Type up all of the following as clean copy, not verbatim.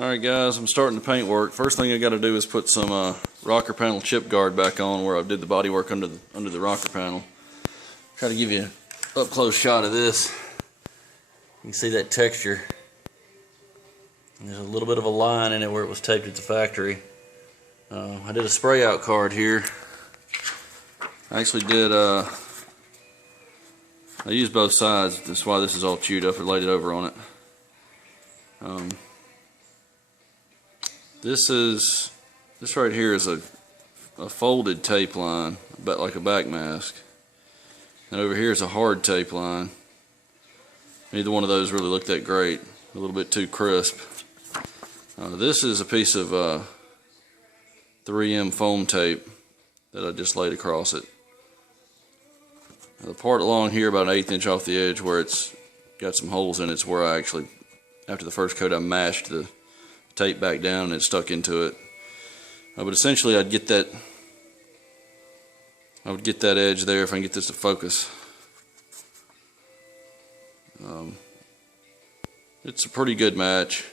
Alright guys, I'm starting the paint work. First thing I got to do is put some rocker panel chip guard back on where I did the body work under the rocker panel. Try to give you an up close shot of this. You can see that texture. And there's a little bit of a line in it where it was taped at the factory. I did a spray out card here. I actually did, I used both sides. That's why this is all chewed up. I laid it over on it. This right here is a folded tape line, about like a back mask. And over here is a hard tape line. Neither one of those really looked that great. A little bit too crisp. This is a piece of 3M foam tape that I just laid across it. Now, the part along here about an 1/8 inch off the edge where it's got some holes in it is where I actually, after the first coat, I mashed the tape back down and it stuck into it. But essentially I would get that edge there if I can get this to focus. It's a pretty good match.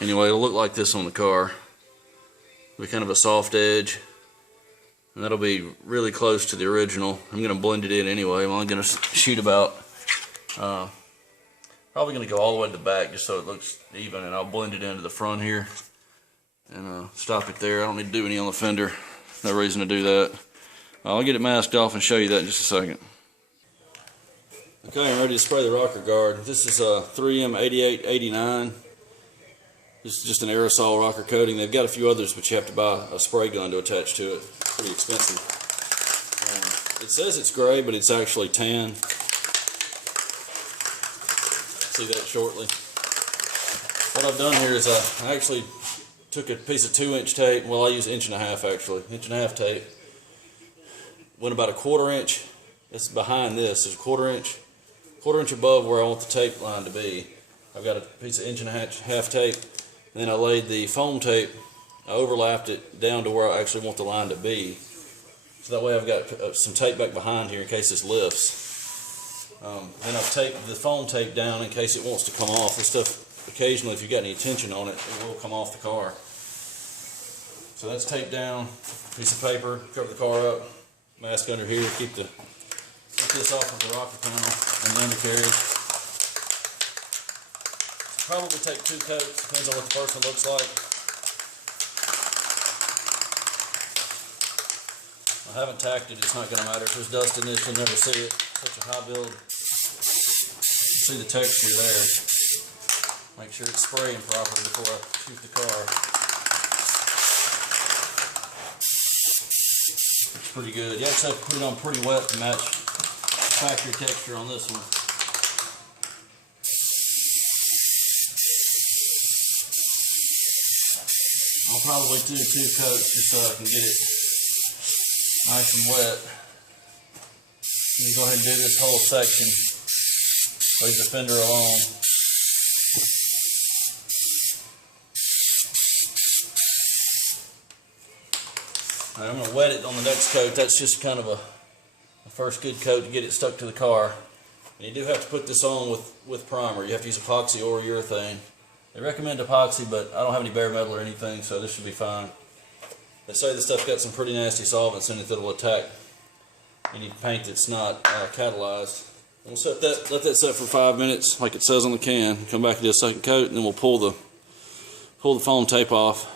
Anyway, it'll look like this on the car. It'll be kind of a soft edge, and that'll be really close to the original. I'm going to blend it in anyway. I'm only going to shoot about probably going to go all the way to the back just so it looks even, and I'll blend it into the front here and stop it there. I don't need to do any on the fender. No reason to do that. I'll get it masked off and show you that in just a second. Okay, I'm ready to spray the rocker guard. This is a 3M 8889. This is just an aerosol rocker coating. They've got a few others, but you have to buy a spray gun to attach to it. It's pretty expensive. It says it's gray, but it's actually tan. See that shortly. What I've done here is I actually took a piece of 2-inch tape. Well, I use 1.5 inches actually. 1.5 inch tape. Went about a 1/4 inch. It's behind this. There's a 1/4 inch. 1/4 inch above where I want the tape line to be. I've got a piece of 1.5 inch tape. Then I laid the foam tape. I overlapped it down to where I actually want the line to be. So that way I've got some tape back behind here in case this lifts. Then I've taped the foam tape down in case it wants to come off. This stuff, occasionally, if you've got any tension on it, it will come off the car. So that's taped down. Piece of paper, cover the car up. Mask under here, keep this off of the rocker panel and the undercarriage. Probably take 2 coats, depends on what the first one looks like. I haven't tacked it, it's not going to matter. If there's dust in this, you'll never see it. Such a high build. See the texture there. Make sure it's spraying properly before I shoot the car. It's pretty good. You actually have to put it on pretty wet to match the factory texture on this one. I'll probably do 2 coats just so I can get it nice and wet. And then go ahead and do this whole section. Leave the fender alone. Right, I'm going to wet it on the next coat. That's just kind of a first good coat to get it stuck to the car. And you do have to put this on with primer. You have to use epoxy or urethane. They recommend epoxy, but I don't have any bare metal or anything, so this should be fine. They say this stuff's got some pretty nasty solvents in it that'll attack any paint that's not catalyzed. We'll let that set for 5 minutes, like it says on the can. Come back and do a second coat, and then we'll pull the foam tape off.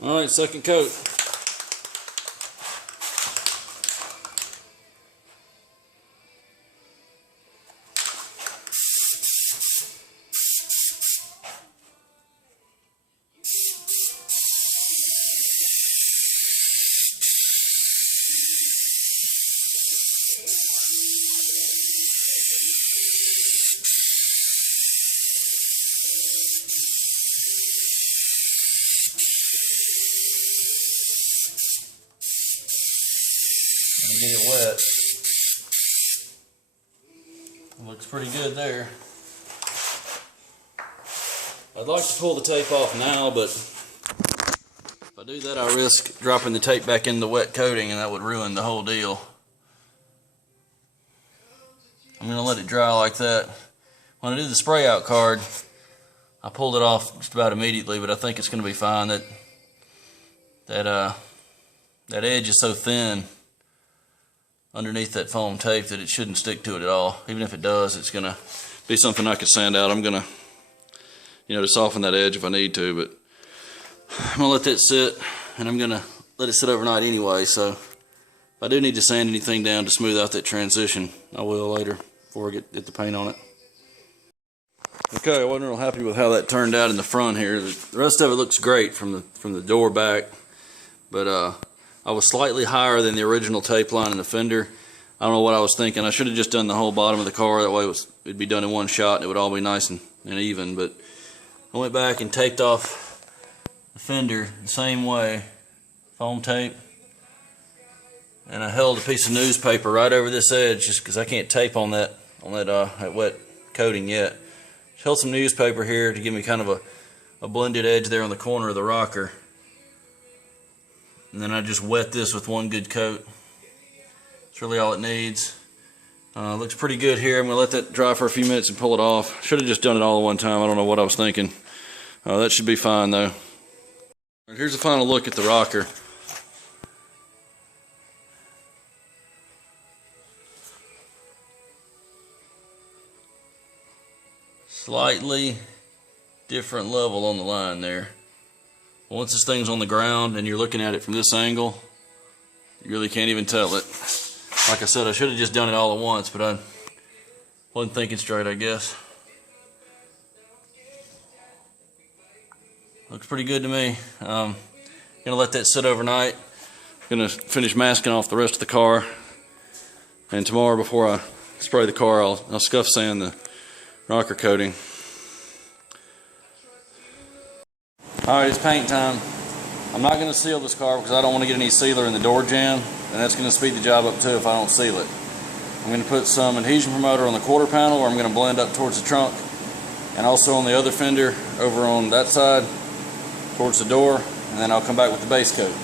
All right, second coat. And get it wet. It looks pretty good there. I'd like to pull the tape off now, but if I do that, I risk dropping the tape back in the wet coating, and that would ruin the whole deal. I'm going to let it dry like that. when I did the spray out card, I pulled it off just about immediately, but I think it's going to be fine. That edge is so thin underneath that foam tape that it shouldn't stick to it at all. Even if it does, it's going to be something I could sand out. I'm going to, to soften that edge if I need to, but I'm going to let that sit, and I'm going to let it sit overnight anyway, so if I do need to sand anything down to smooth out that transition, I will later before I get the paint on it. Okay, I wasn't real happy with how that turned out in the front here. The rest of it looks great from the door back, but I was slightly higher than the original tape line in the fender. I don't know what I was thinking. I should have just done the whole bottom of the car. That way it'd be done in one shot and it would all be nice and even. But I went back and taped off the fender the same way, foam tape, and I held a piece of newspaper right over this edge just because I can't tape on that wet coating yet. Just held some newspaper here to give me kind of a blended edge there on the corner of the rocker. And then I just wet this with one good coat. That's really all it needs. Looks pretty good here. I'm going to let that dry for a few minutes and pull it off. Should have just done it all at one time. I don't know what I was thinking. That should be fine though. Here's a final look at the rocker. Slightly different level on the line there. Once this thing's on the ground and you're looking at it from this angle, you really can't even tell it. Like I said, I should have just done it all at once, but I wasn't thinking straight, I guess. Looks pretty good to me. Gonna let that sit overnight. Gonna finish masking off the rest of the car, and tomorrow before I spray the car, I'll scuff sand the rocker coating. Alright, it's paint time. I'm not going to seal this car because I don't want to get any sealer in the door jamb, and that's going to speed the job up too if I don't seal it. I'm going to put some adhesion promoter on the quarter panel, where I'm going to blend up towards the trunk, and also on the other fender over on that side towards the door, and then I'll come back with the base coat.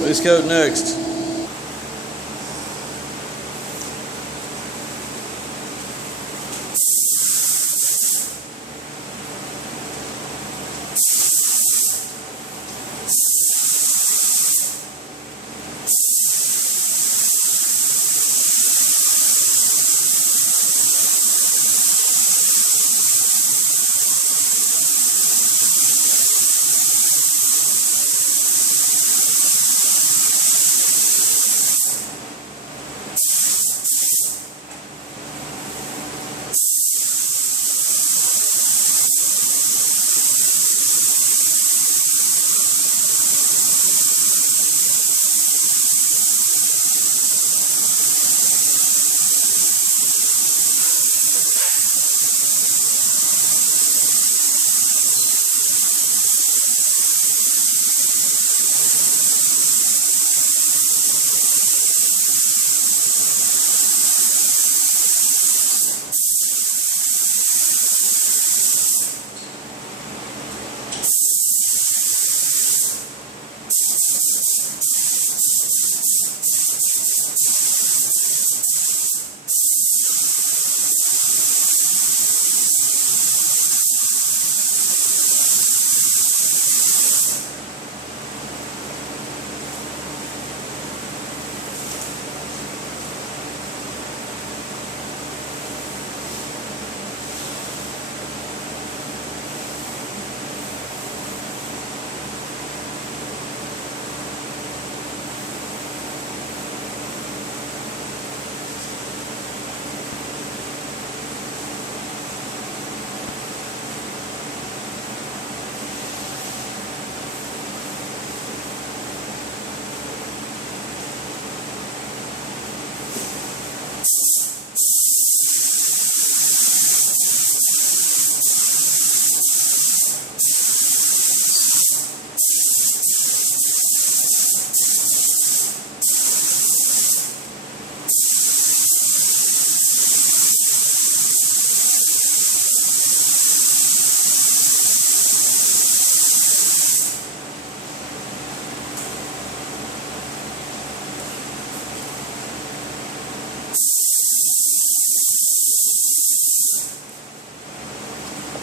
Base coat next.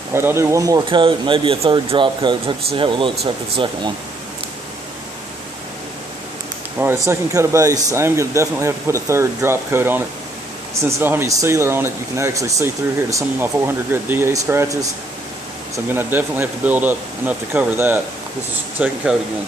Alright, I'll do one more coat, maybe a third drop coat, just have to see how it looks after the second one. Alright, second coat of base. I am going to definitely have to put a third drop coat on it. Since I don't have any sealer on it, you can actually see through here to some of my 400 grit DA scratches. So I'm going to definitely have to build up enough to cover that. This is second coat again.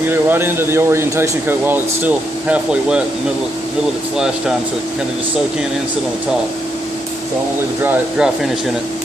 We get it right into the orientation coat while it's still halfway wet in the middle of its flash time, so it can kind of just soak in and sit on the top. So I won't leave a dry finish in it.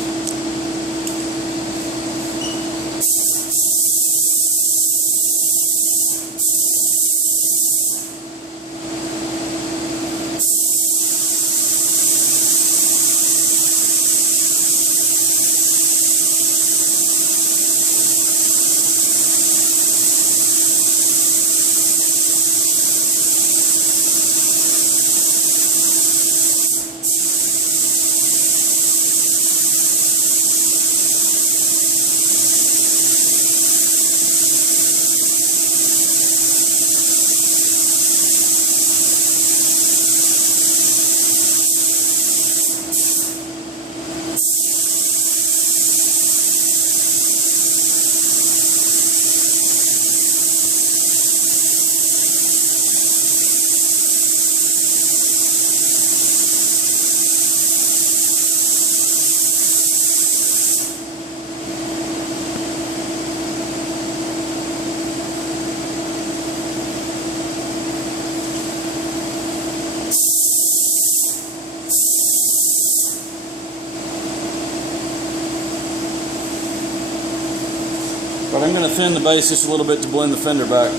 But I'm going to thin the base just a little bit to blend the fender back.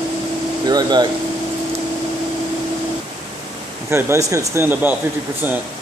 Be right back. Okay, base coat's thinned about 50%.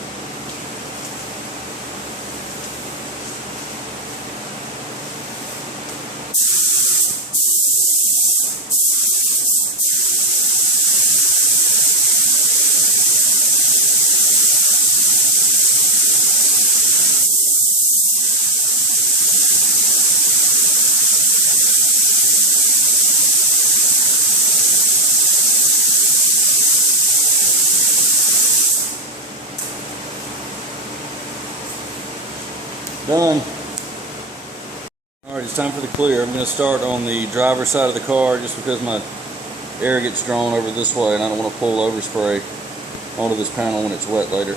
Done. Alright, it's time for the clear. I'm going to start on the driver's side of the car just because my air gets drawn over this way and I don't want to pull overspray onto this panel when it's wet later.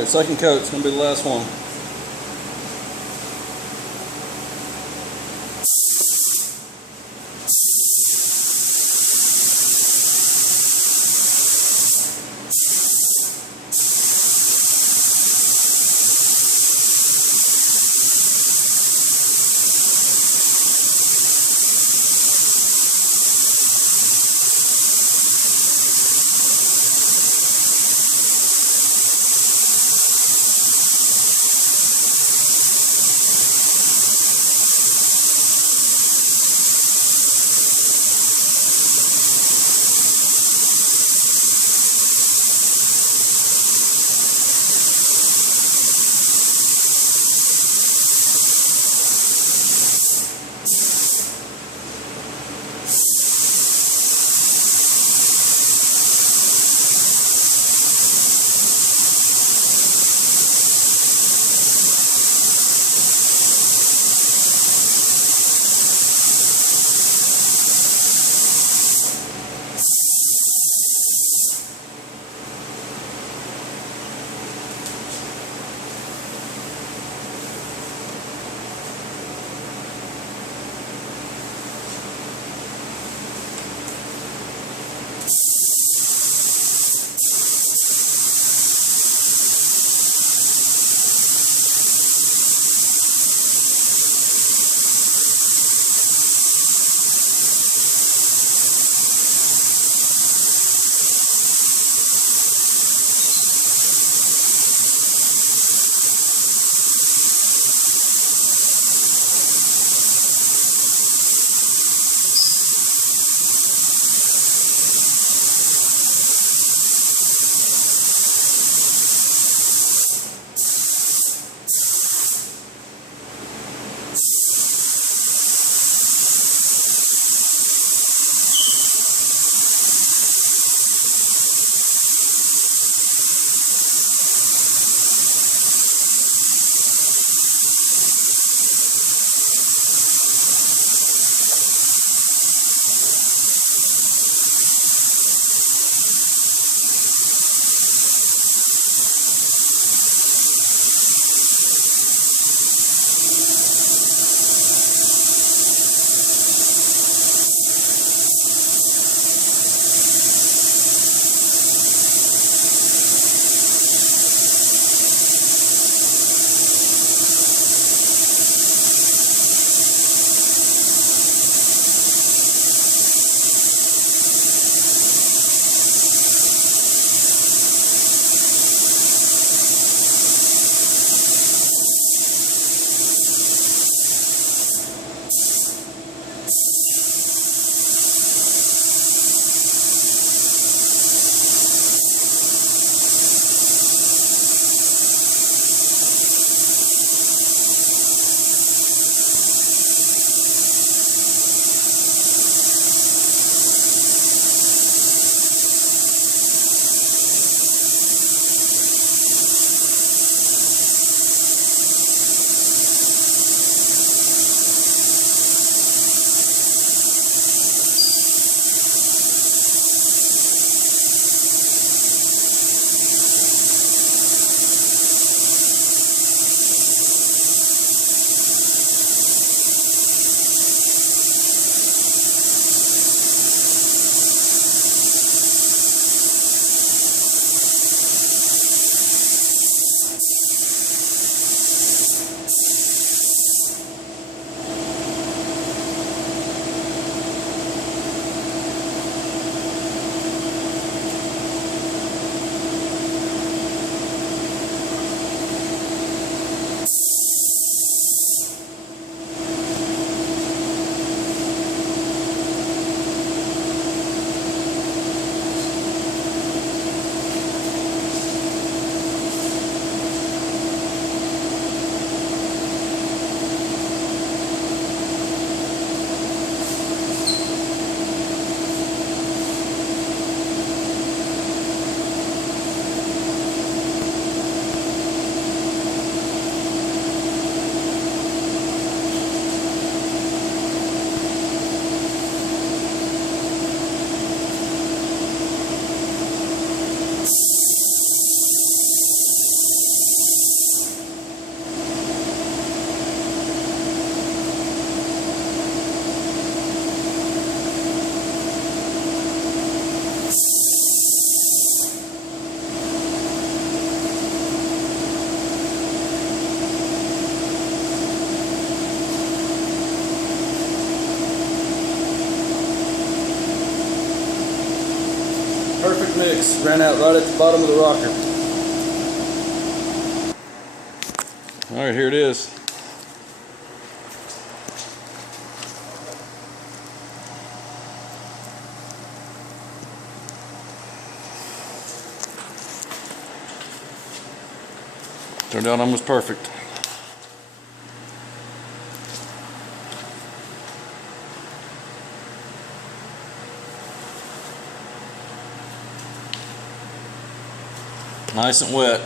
Alright, second coat, it's going to be the last one. mix ran out right at the bottom of the rocker. Alright, here it is. Turned out almost perfect. Nice and wet.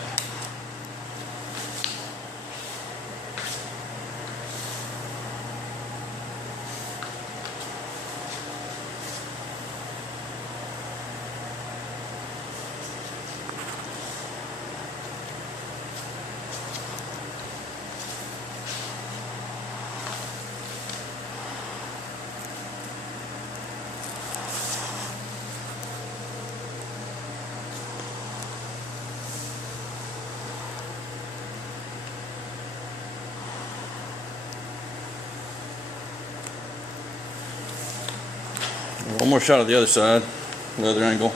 One more shot of the other side, the other angle.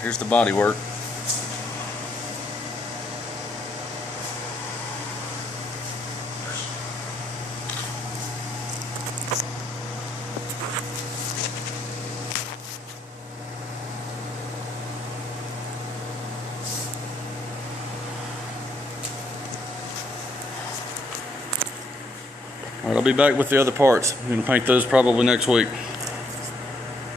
Here's the body work. Alright, I'll be back with the other parts. I'm going to paint those probably next week.